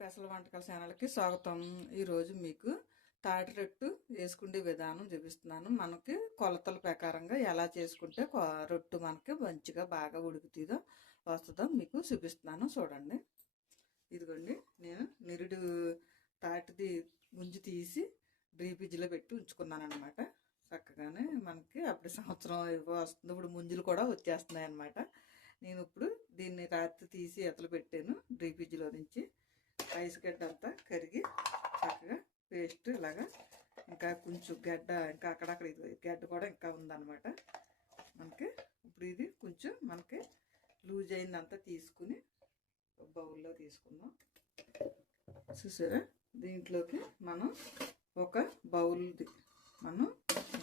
పెసల వంటకాల ఛానల్కి స్వాగతం. ఈరోజు మీకు తాటి రొట్టు వేసుకునే విధానం చూపిస్తున్నాను. మనకి కొలతల ప్రకారంగా ఎలా చేసుకుంటే రొట్టు మనకి మంచిగా బాగా ఉడుకుతుందో వస్తుందో మీకు చూపిస్తున్నాను. చూడండి. ఇదిగోండి, నేను నిరుడు తాటిది గుంజి తీసి ఫ్రిడ్జ్లో పెట్టి ఉంచుకున్నాను అనమాట. చక్కగానే మనకి అప్పుడు సంవత్సరం వస్తుంది. ఇప్పుడు ముంజులు కూడా వచ్చేస్తున్నాయి అనమాట. నేను ఇప్పుడు దీన్ని రాత్రి తీసి ఎతలు పెట్టాను ఫ్రిడ్జ్లో నుంచి. రైస్ గడ్డ అంతా కరిగి చక్కగా పేస్ట్ ఇలాగా, ఇంకా కొంచెం గడ్డ ఇంకా అక్కడక్కడ ఇది గడ్డ కూడా ఇంకా ఉందన్నమాట మనకి. ఇప్పుడు ఇది కొంచెం మనకి లూజ్ అయిందంతా తీసుకుని బౌల్లో తీసుకుందాం. చూసారా, దీంట్లోకి మనం ఒక బౌల్ది మనం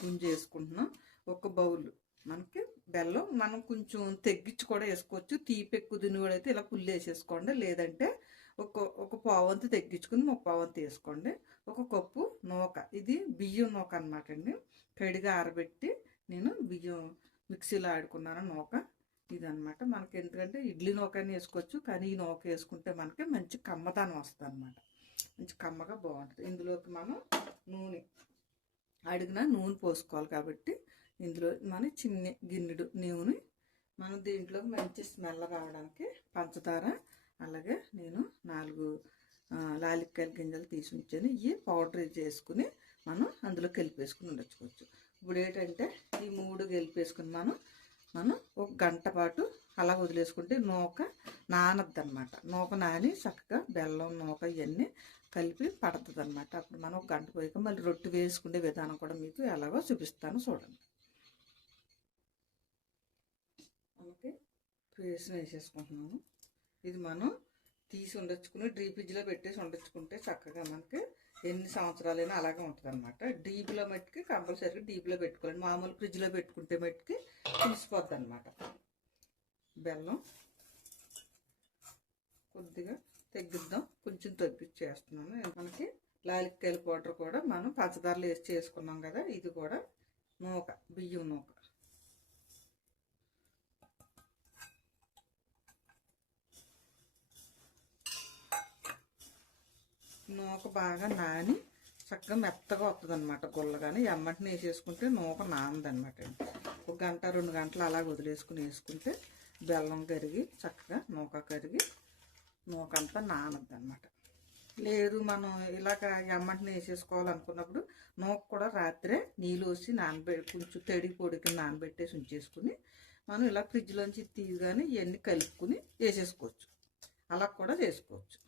గుంజి వేసుకుంటున్నాం. ఒక బౌల్ మనకి బెల్లం మనం కొంచెం తగ్గించి కూడా వేసుకోవచ్చు. తీపి ఎక్కువ తినేవాడైతే ఇలా పుల్లు వేసేసుకోండి, లేదంటే ఒక పావంతు తగ్గించుకుని ఒక పావంతు వేసుకోండి. ఒక కప్పు నూక, ఇది బియ్యం నూక అనమాట అండి. కడిగా ఆరబెట్టి నేను బియ్యం మిక్సీలో ఆడుకున్నాను నూక ఇది అనమాట. మనకి ఎందుకంటే ఇడ్లీ నూకని వేసుకోవచ్చు, కానీ ఈ నూక వేసుకుంటే మనకి మంచి కమ్మదానం వస్తుంది అనమాట. మంచి కమ్మగా బాగుంటుంది. ఇందులోకి మనం నూనె అడిగిన నూనె పోసుకోవాలి కాబట్టి ఇందులో మన చిన్న గిన్నెడు నూనె మనం దీంట్లోకి మంచి స్మెల్ రావడానికి పంచదార, అలాగే నేను 4 లాలిక్కాయల గింజలు తీసి ఉంచాను. ఇవి పౌడర్ చేసుకుని మనం అందులో కలిపేసుకుని ఉండొచ్చుకోవచ్చు. ఇప్పుడు ఏంటంటే ఈ 3 కలిపేసుకుని మనం ఒక గంట పాటు అలా వదిలేసుకుంటే నూక నానద్దు అనమాట. నూక నాని చక్కగా బెల్లం నూక ఇవన్నీ కలిపి పడుతుంది అనమాట. అప్పుడు మనం ఒక గంట పోయాక మళ్ళీ రొట్టె వేసుకునే విధానం కూడా మీకు ఎలాగో చూపిస్తాను. చూడండి. మనకి వేసేసుకుంటున్నాను. ఇది మనం తీసి ఉండొచ్చుకుని ఫ్రిడ్జ్లో పెట్టేసి ఉండొచ్చుకుంటే చక్కగా మనకి ఎన్ని సంవత్సరాలైనా అలాగే ఉంటుంది అనమాట. డీప్లో మట్టుకి కంపల్సరీగా డీప్లో పెట్టుకోవాలి. మామూలు ఫ్రిడ్జ్లో పెట్టుకుంటే మట్టుకి తీసిపోద్ది అనమాట. బెల్లం కొద్దిగా తగ్గిద్దాం, కొంచెం తగ్గించేస్తున్నాను. మనకి లాలిక్కాయల పౌడర్ కూడా మనం పంచదారలు వేసి చేసుకున్నాం కదా, ఇది కూడా నూక, బియ్యం నూక. నూక బాగా నాని చక్కగా మెత్తగా వస్తుంది అనమాట. గుల్లగానే ఎమ్మటిని వేసేసుకుంటే నూక నానదనమాట. ఒక గంట 2 గంటలు అలా వదిలేసుకుని వేసుకుంటే బెల్లం కరిగి చక్కగా నూక కరిగి నూక అంతా నానద్దు అనమాట. లేదు మనం ఇలాగ ఎమ్మటిని వేసేసుకోవాలనుకున్నప్పుడు నూక కూడా రాత్రే నీళ్ళు వేసి కొంచెం తడి పొడికి నానబెట్టేసి ఉంచేసుకుని మనం ఇలా ఫ్రిడ్జ్లోంచి తీయగానే ఇవన్నీ కలుపుకుని వేసేసుకోవచ్చు. అలా కూడా చేసుకోవచ్చు.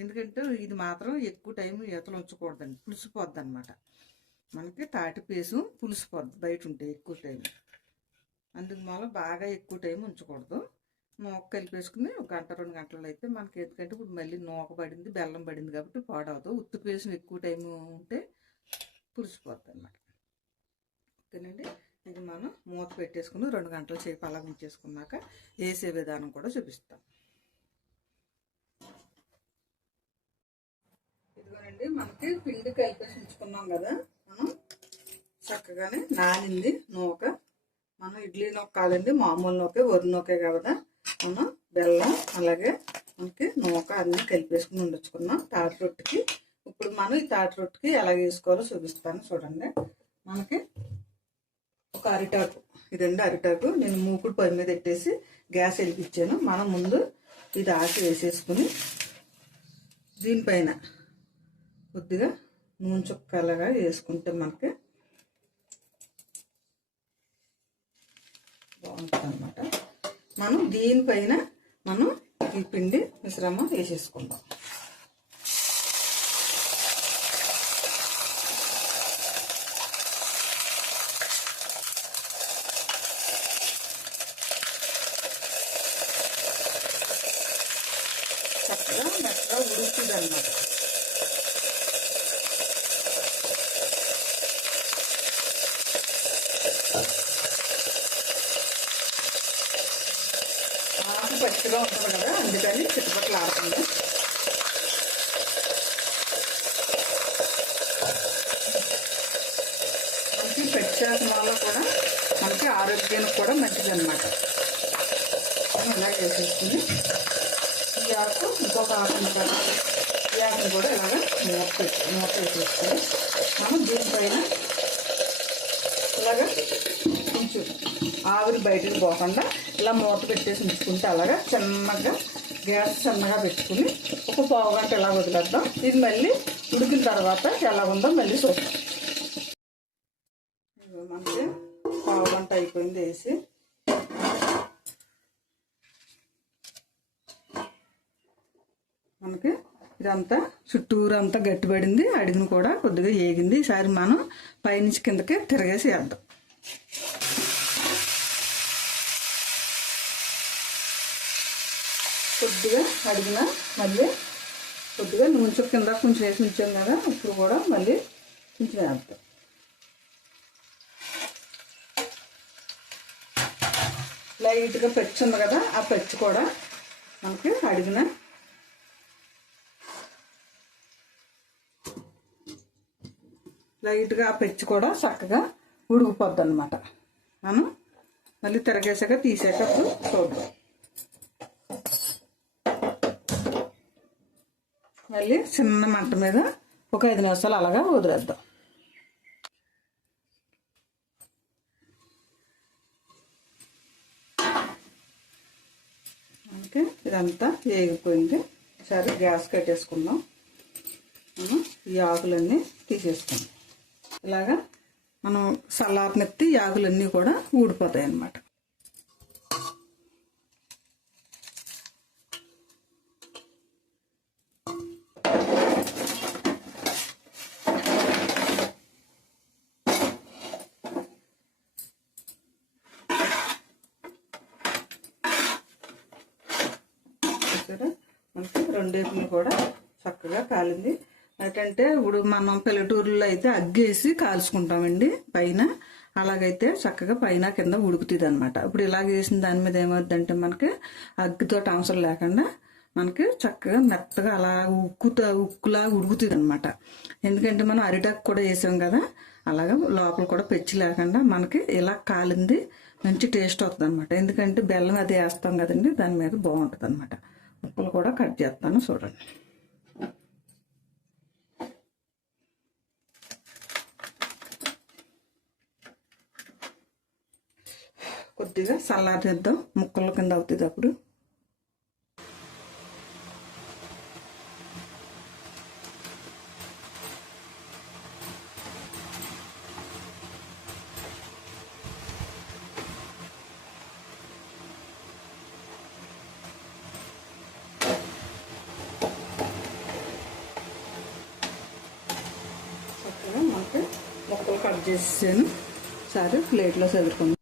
ఎందుకంటే ఇది మాత్రం ఎక్కువ టైం ఈతలు ఉంచకూడదండి, పులిసిపోద్ది అనమాట. మనకి తాటి పేసు పులిసిపోద్ది బయట ఉంటే ఎక్కువ టైం. అందుకు మూలం బాగా ఎక్కువ టైం ఉంచకూడదు. నూక కలిపేసుకుని ఒక గంట 2 గంటలు అయితే మనకి, ఎందుకంటే ఇప్పుడు మళ్ళీ నూక పడింది బెల్లం పడింది కాబట్టి పాడవుతుంది. ఉత్తి పేసు ఎక్కువ టైం ఉంటే పులిసిపోద్ది అనమాట. ఓకేనండి. ఇది మనం మూత పెట్టేసుకుని 2 గంటల సేపు అలా ఉంచేసుకున్నాక వేసే విధానం కూడా చూపిస్తాం. ఇదిగోనండి, మనకి పిండి కలిపేసి ఉంచుకున్నాం కదా, మనం చక్కగానే నానింది నూక. మనం ఇడ్లీ నూక కాదండి, మామూలు నూకే, వరి నూకే కదా. మనం బెల్లం అలాగే మనకి నూక అన్నీ కలిపేసుకుని ఉండొచ్చుకున్నాం తాటి రొట్టెకి. ఇప్పుడు మనం ఈ తాటి రొట్టెకి ఎలా వేసుకోవాలో చూపిస్తాను. చూడండి. మనకి ఒక అరిటాకు, ఇదండి అరిటాకు. నేను మూకుడు పొయ్యి మీద పెట్టేసి గ్యాస్ వెలిగించాను. మనం ముందు ఇది ఆకి వేసేసుకుని దీనిపైన కొద్దిగా నూనె చుక్కలుగా వేసుకుంటే మనకి బాగుంటుంది అనమాట. మనం దీనిపైన మనం ఈ పిండి మిశ్రమం వేసేసుకుందాం. చక్కగా మెత్తగా ఉడుకుతుంది అనమాట. పచ్చిగా ఉంటుంది కదా, అందుకని చుట్టుపక్కల ఆడుతుంది. మనకి పచ్చాకం వల్ల కూడా మనకి ఆరోగ్యానికి కూడా మంచిది అనమాట. ఇలా చేసేసుకుని ఈ ఆకు ఇంకొక ఆకు దీన్ని కూడా ఇలాగ మూత వేసేసుకొని మనం దీనిపైన ఇలాగ కొంచెం ఆవిరి బయటకు పోకుండా ఇలా మూత పెట్టేసి ఉంచుకుంటే అలాగా చిన్నగా గ్యాస్ సన్నగా పెట్టుకుని ఒక పావు గంట ఇలా వదిలేద్దాం. ఇది మళ్ళీ ఉడికిన తర్వాత ఎలా ఉందో మళ్ళీ చూద్దాం. మనకి పావు గంట అయిపోయింది వేసి. మనకి ఇదంతా చుట్టూరు అంతా గట్టిపడింది, అడిగిన కూడా కొద్దిగా ఏగింది. ఈసారి మనం పైనుంచి కిందకి తిరగేసి వేద్దాం. కొద్దిగా అడిగిన మళ్ళీ కొద్దిగా నూనె కింద కొంచెం వేసి ఉంచాం కదా, ఇప్పుడు కూడా మళ్ళీ కొంచెం వేద్దాం. లైట్గా పెచ్చు ఉంది కదా, ఆ పెచ్చు కూడా మనకి అడిగిన లైట్గా ఆ పెచ్చు కూడా చక్కగా ఉడికిపోద్ది అన్నమాట. మనం మళ్ళీ తిరగేసాక తీసేటప్పుడు చూద్దాం. మళ్ళీ చిన్న మంట మీద ఒక 5 నిమిషాలు అలాగా వదిలేద్దాం. మనకి ఇదంతా వేగిపోయింది. సరే గ్యాస్ కట్టేసుకుందాం. ఈ ఆకులన్నీ తీసేసుకుందాం. ఇలాగా మనం చల్లారనెత్తి ఈ ఆకులన్నీ కూడా ఊడిపోతాయి అన్నమాట. మనకి రెండేపులు కూడా చక్కగా కాలింది. ఏంటంటే ఇప్పుడు మనం పల్లెటూరులో అయితే అగ్గేసి కాల్చుకుంటామండి పైన. అలాగైతే చక్కగా పైన కింద ఉడుకుతుంది అనమాట. ఇప్పుడు ఇలాగ వేసిన దాని మీద ఏమవుతుందంటే మనకి అగ్గితో అవసరం లేకుండా మనకి చక్కగా మెత్తగా అలా ఉక్కులాగా ఉడుకుతుంది అనమాట. ఎందుకంటే మనం అరిటాకు కూడా వేసాం కదా, అలాగా లోపల కూడా పెచ్చి లేకుండా మనకి ఇలా కాలింది మంచి టేస్ట్ వస్తుంది అనమాట. ఎందుకంటే బెల్లం అది వేస్తాం కదండి, దాని మీద బాగుంటుంది అనమాట. ముక్కలు కూడా కట్ చేస్తాను చూడండి. కొద్దిగా చల్లారిద్దాం, ముక్కల కింద అవుతుంది అప్పుడు. చక్కగా మనకి ముక్కలు కట్ చేసాను. సరే ప్లేట్లో చదువుకుందాం.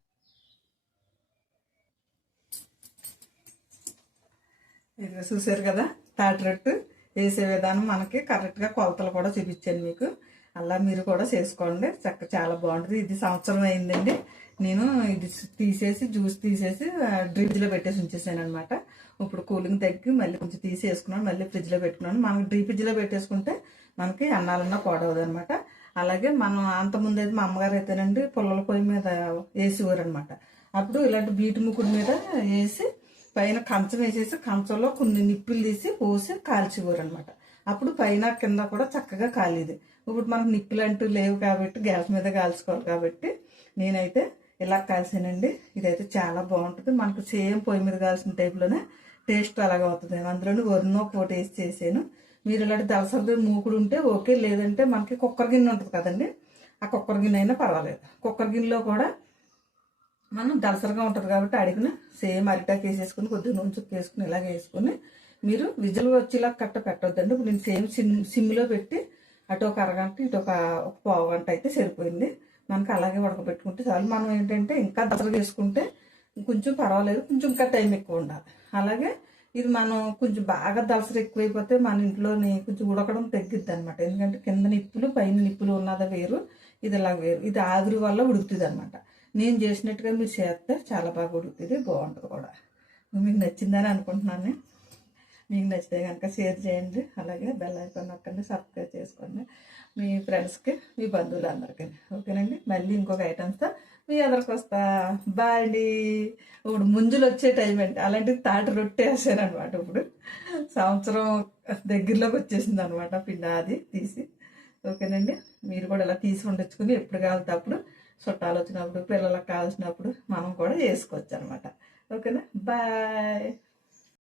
ఇక చూసారు కదా, తాటి రొట్టె వేసే విధానం మనకి కరెక్ట్గా కొలతలు కూడా చూపించాను మీకు. అలా మీరు కూడా చేసుకోండి, చాలా బాగుంటుంది. ఇది సంవత్సరం అయిందండి. నేను ఇది తీసేసి జ్యూస్ తీసేసి ఫ్రిడ్జ్లో పెట్టేసి ఉంచేసాను అనమాట. ఇప్పుడు కూలింగ్ తగ్గి మళ్ళీ కొంచెం తీసి వేసుకున్నాను, మళ్ళీ ఫ్రిడ్జ్లో పెట్టుకున్నాను. మనకి ఫ్రిడ్జ్లో పెట్టేసుకుంటే మనకి అన్నాలన్నా పాడవదు అనమాట. అలాగే మనం అంతకుముందు అయితే మా అమ్మగారు అయితేనండి పుల్లల పొయ్యి మీద వేసేవారు అనమాట. అప్పుడు ఇలాంటి బీటి ముక్కుడు మీద వేసి పైన కంచం వేసేసి కంచంలో కొన్ని నిప్పులు తీసి పోసి కాల్చేవారు అనమాట. అప్పుడు పైన కింద కూడా చక్కగా కాలేది. ఇప్పుడు మనకు నిప్పులు అంటూ లేవు కాబట్టి గ్యాస్ మీద కాల్చుకోవాలి కాబట్టి నేనైతే ఇలా కాల్చానండి. ఇదైతే చాలా బాగుంటుంది. మనకు సేమ్ పొయ్యి మీద కాల్చిన టైప్లోనే టేస్ట్ అలాగే అవుతుంది. అందులోని వరినో పోటీ వేసి చేసాను. మీరు ఇలాంటి దలసరి మూకుడు ఉంటే ఓకే, లేదంటే మనకి కుక్కర్ గిన్నె ఉంటుంది కదండి, ఆ కుక్కర్ గిన్నె అయినా పర్వాలేదు. కుక్కర్ గిన్నెలో కూడా మనం దలసరిగా ఉంటుంది కాబట్టి అడిగిన సేమ్ అరిటాకు వేసేసుకుని కొద్దిగా నూనె చుక్క వేసుకుని ఇలాగ వేసుకుని మీరు విజిల్ వచ్చేలా కట్ట పెట్టొద్దండి. ఇప్పుడు నేను సేమ్ సిమ్లో పెట్టి అటు ఒక అరగంట ఇటు ఒక పావు గంట అయితే సరిపోయింది. మనకి అలాగే ఉడకబెట్టుకుంటే చాలు. మనం ఏంటంటే ఇంకా దసరగా వేసుకుంటే కొంచెం పర్వాలేదు, కొంచెం ఇంకా టైం ఎక్కువ ఉండాలి. అలాగే ఇది మనం కొంచెం బాగా దలసరి ఎక్కువైపోతే మన ఇంట్లోని కొంచెం ఉడకడం తగ్గిద్ది అనమాట. ఎందుకంటే కింద నిప్పులు పైన నిప్పులు ఉన్నది వేరు, ఇది ఇలా వేరు. ఇది ఆవిరి వల్ల ఉడుకుతుంది అనమాట. నేను చేసినట్టుగా మీరు చేస్తే చాలా బాగా ఉడుకుతుంది, బాగుంటుంది కూడా. మీకు నచ్చిందని అనుకుంటున్నాను. మీకు నచ్చితే కనుక షేర్ చేయండి, అలాగే బెల్ ఐకాన్ నొక్కండి, సబ్స్క్రైబ్ చేసుకోండి మీ ఫ్రెండ్స్కి, మీ బంధువులందరికీ. ఓకేనండి, మళ్ళీ ఇంకొక ఐటమ్స్తో మీ ఎదురుకు వస్తా. బాయ్ అండి. ఇప్పుడు ముంజులు వచ్చే టైం అండి, అలాంటిది తాటి రొట్టె వేసానమాట. ఇప్పుడు సంవత్సరం దగ్గరలోకి వచ్చేసింది అనమాట, పిండి అది తీసి. ఓకేనండి, మీరు కూడా ఇలా తీసి ఉండొచ్చుకుని ఎప్పుడు కావాలితే అప్పుడు చుట్టాలు వచ్చినప్పుడు, పిల్లలకు కావాల్సినప్పుడు మనం కూడా వేసుకోవచ్చు అనమాట. ఓకేనా, బాయ్.